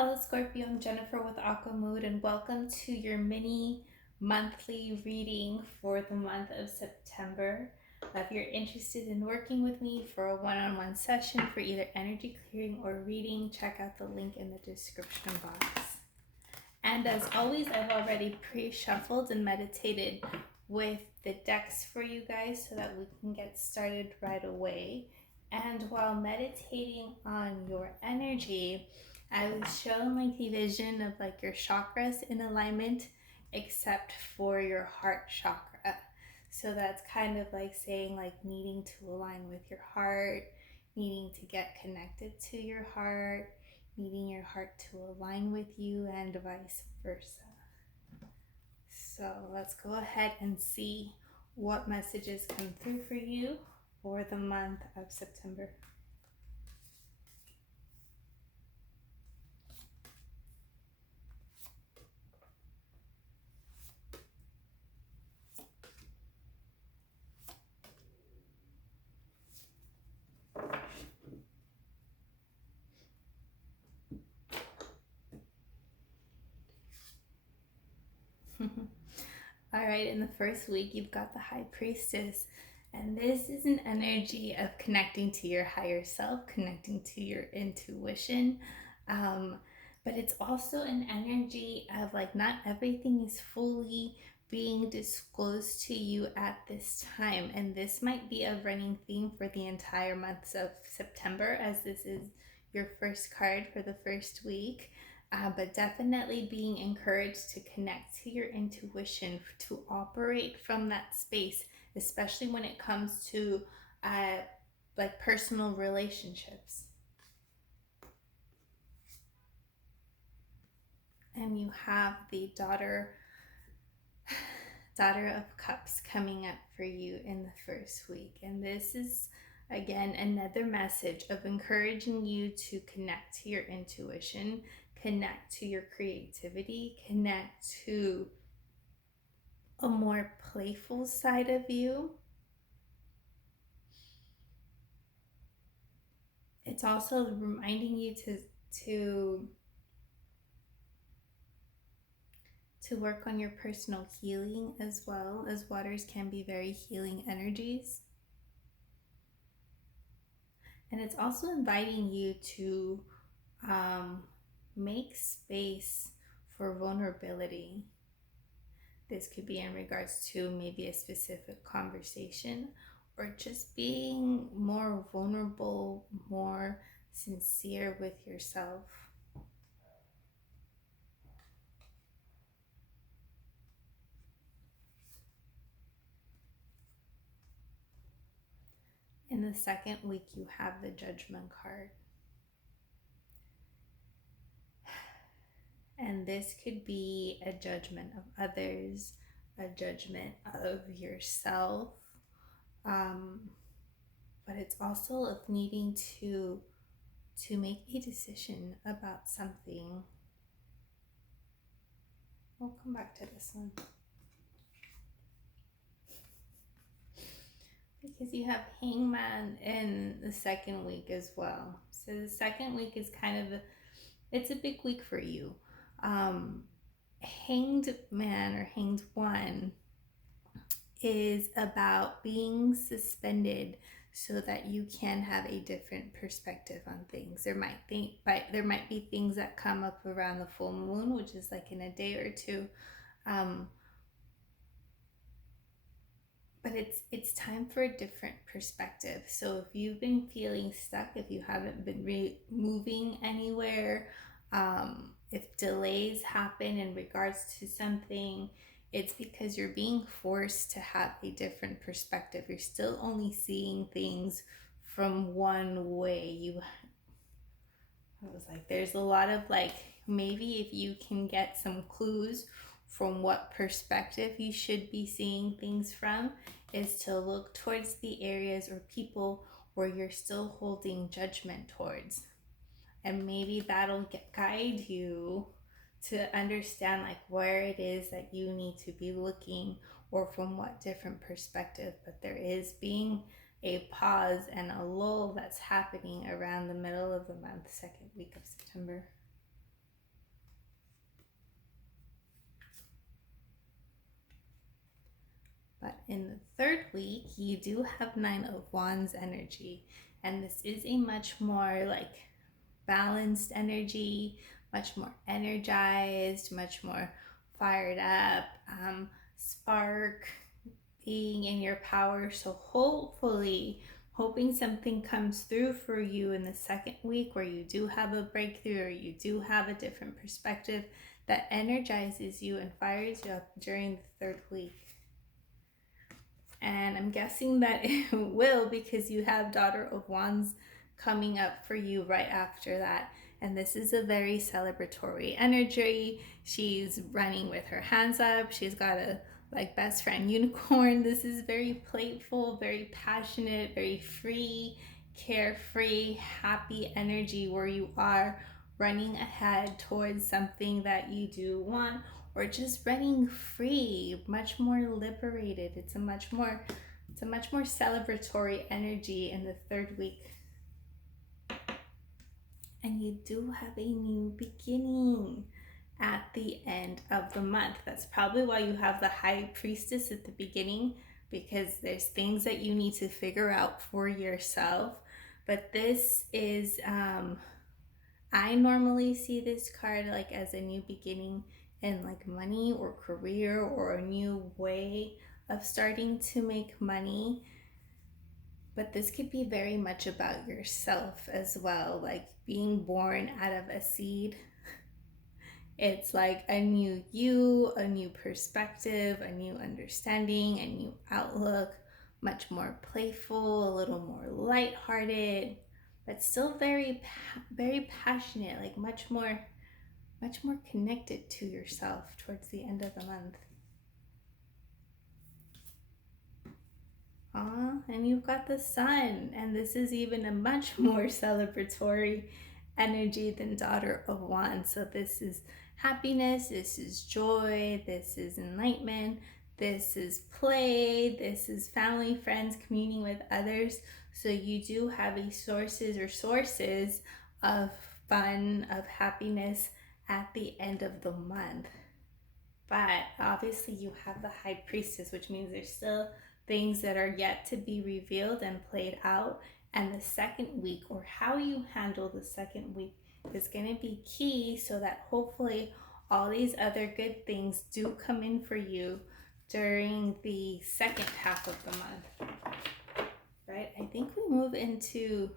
Hello, Scorpio. I'm Jennifer with Aqua Mood, and welcome to your mini monthly reading for the month of September. If you're interested in working with me for a one-on-one session for either energy clearing or reading, check out the link in the description box. And as always, I've already pre-shuffled and meditated with the decks for you guys so that we can get started right away. And while meditating on your energy, I was shown like the vision of like your chakras in alignment except for your heart chakra. So that's kind of like saying like needing to align with your heart, needing to get connected to your heart, needing your heart to align with you, and vice versa. So let's go ahead and see what messages come through for you for the month of September. All right, in the first week, you've got the High Priestess, and this is an energy of connecting to your higher self, connecting to your intuition. But it's also an energy of like not everything is fully being disclosed to you at this time. And this might be a running theme for the entire month of September, as this is your first card for the first week. But definitely being encouraged to connect to your intuition, to operate from that space, especially when it comes to like personal relationships. And you have the daughter of Cups coming up for you in the first week. And this is, again, another message of encouraging you to connect to your intuition, connect to your creativity, connect to a more playful side of you. It's also reminding you to work on your personal healing as well, as waters can be very healing energies. And it's also inviting you to make space for vulnerability. This could be in regards to maybe a specific conversation or just being more vulnerable, more sincere with yourself. In the second week, you have the Judgment card. And this could be a judgment of others, a judgment of yourself. But it's also of needing to make a decision about something. We'll come back to this one. Because you have Hangman in the second week as well. So the second week is kind of it's a big week for you. Hanged Man or Hanged One is about being suspended so that you can have a different perspective on things. There might be things that come up around the full moon, which is like in a day or two. But it's time for a different perspective. So if you've been feeling stuck, if you haven't been moving anywhere, if delays happen in regards to something, it's because you're being forced to have a different perspective. You're still only seeing things from one way. I was like, there's a lot of like, maybe if you can get some clues from what perspective you should be seeing things from, is to look towards the areas or people where you're still holding judgment towards. And maybe that'll guide you to understand like where it is that you need to be looking or from what different perspective. But there is being a pause and a lull that's happening around the middle of the month, second week of September. But in the third week, you do have Nine of Wands energy. And this is a much more like balanced energy, much more energized, much more fired up, spark, being in your power. So hopefully, hoping something comes through for you in the second week where you do have a breakthrough or you do have a different perspective that energizes you and fires you up during the third week. And I'm guessing that it will, because you have Daughter of Wands coming up for you right after that. And this is a very celebratory energy. She's running with her hands up. She's got a like best friend unicorn. This is very playful, very passionate, very free, carefree, happy energy where you are running ahead towards something that you do want, or just running free, much more liberated. It's a much more celebratory energy in the third week. And you do have a new beginning at the end of the month. That's probably why you have the High Priestess at the beginning, because there's things that you need to figure out for yourself. But this is I normally see this card like as a new beginning in like money or career, or a new way of starting to make money. But this could be very much about yourself as well, like being born out of a seed. It's like a new you, a new perspective, a new understanding, a new outlook, much more playful, a little more lighthearted, but still very passionate, like much more connected to yourself towards the end of the month. And you've got the Sun, and this is even a much more celebratory energy than Daughter of Wands. So this is happiness, this is joy, this is enlightenment, this is play, this is family, friends, communing with others. So you do have a sources of fun, of happiness at the end of the month. But obviously you have the High Priestess, which means there's still things that are yet to be revealed and played out. And the second week, or how you handle the second week, is going to be key, so that hopefully all these other good things do come in for you during the second half of the month. Right? I think we move into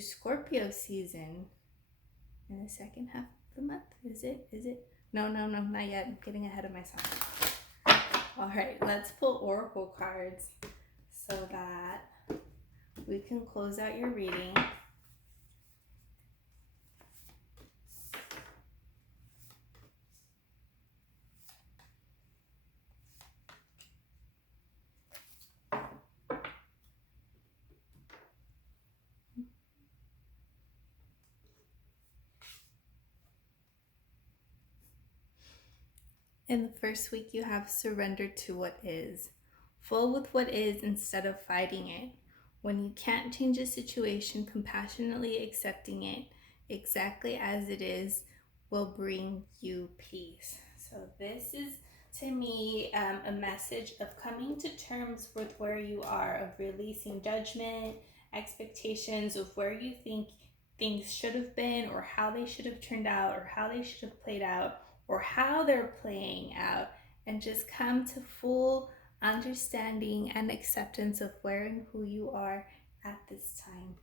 Scorpio season in the second half of the month. Is it? No, not yet. I'm getting ahead of myself. All right, let's pull oracle cards so that we can close out your reading. In the first week, you have surrender to what is. Flow with what is instead of fighting it. When you can't change a situation, compassionately accepting it exactly as it is will bring you peace. So this is, to me, a message of coming to terms with where you are, of releasing judgment, expectations of where you think things should have been, or how they should have turned out, or how they should have played out, or how they're playing out, and just come to full understanding and acceptance of where and who you are at this time.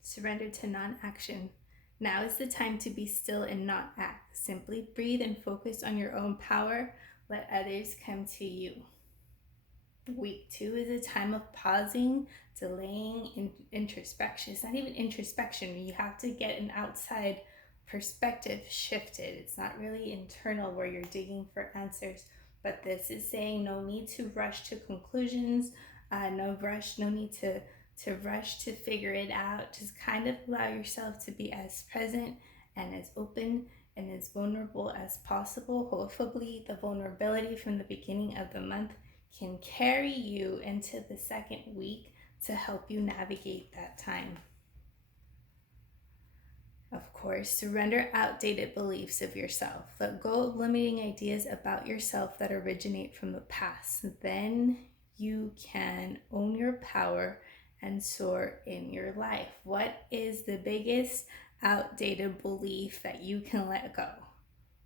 Surrender to non-action. Now is the time to be still and not act. Simply breathe and focus on your own power. Let others come to you. Week 2 is a time of pausing, delaying, introspection. It's not even introspection. You have to get an outside perspective shifted. It's not really internal where you're digging for answers, but this is saying no need to rush to conclusions, no need to rush to figure it out. Just kind of allow yourself to be as present and as open and as vulnerable as possible. Hopefully the vulnerability from the beginning of the month can carry you into the second week to help you navigate that time. Of course, surrender outdated beliefs of yourself. Let go of limiting ideas about yourself that originate from the past. Then you can own your power and soar in your life. What is the biggest outdated belief that you can let go?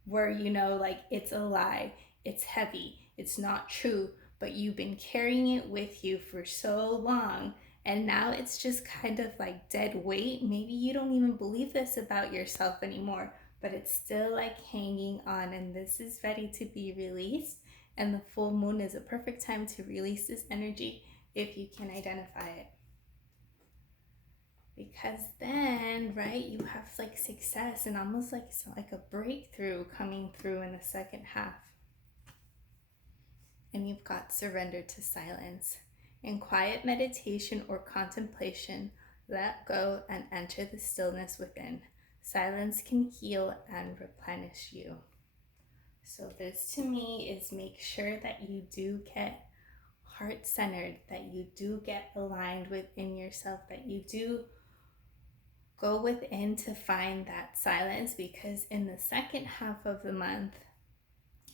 Where you know, like, it's a lie, it's heavy, it's not true, but you've been carrying it with you for so long, and now it's just kind of like dead weight. Maybe you don't even believe this about yourself anymore, but it's still like hanging on, and this is ready to be released. And the full moon is a perfect time to release this energy if you can identify it. Because then, right, you have like success and almost like a breakthrough coming through in the second half. And you've got surrender to silence. In quiet meditation or contemplation, let go and enter the stillness within. Silence can heal and replenish you. So this to me is make sure that you do get heart-centered, that you do get aligned within yourself, that you do go within to find that silence, because in the second half of the month,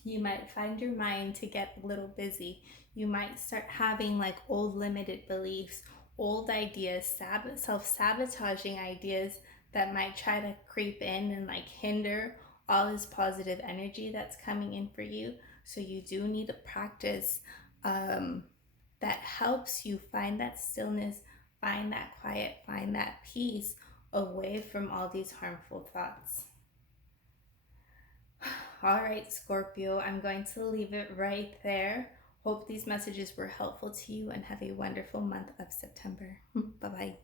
you might find your mind to get a little busy. You might start having like old limited beliefs, old ideas, self-sabotaging ideas that might try to creep in and like hinder all this positive energy that's coming in for you. So you do need a practice that helps you find that stillness, find that quiet, find that peace away from all these harmful thoughts. All right, Scorpio, I'm going to leave it right there. Hope these messages were helpful to you and have a wonderful month of September. Bye-bye.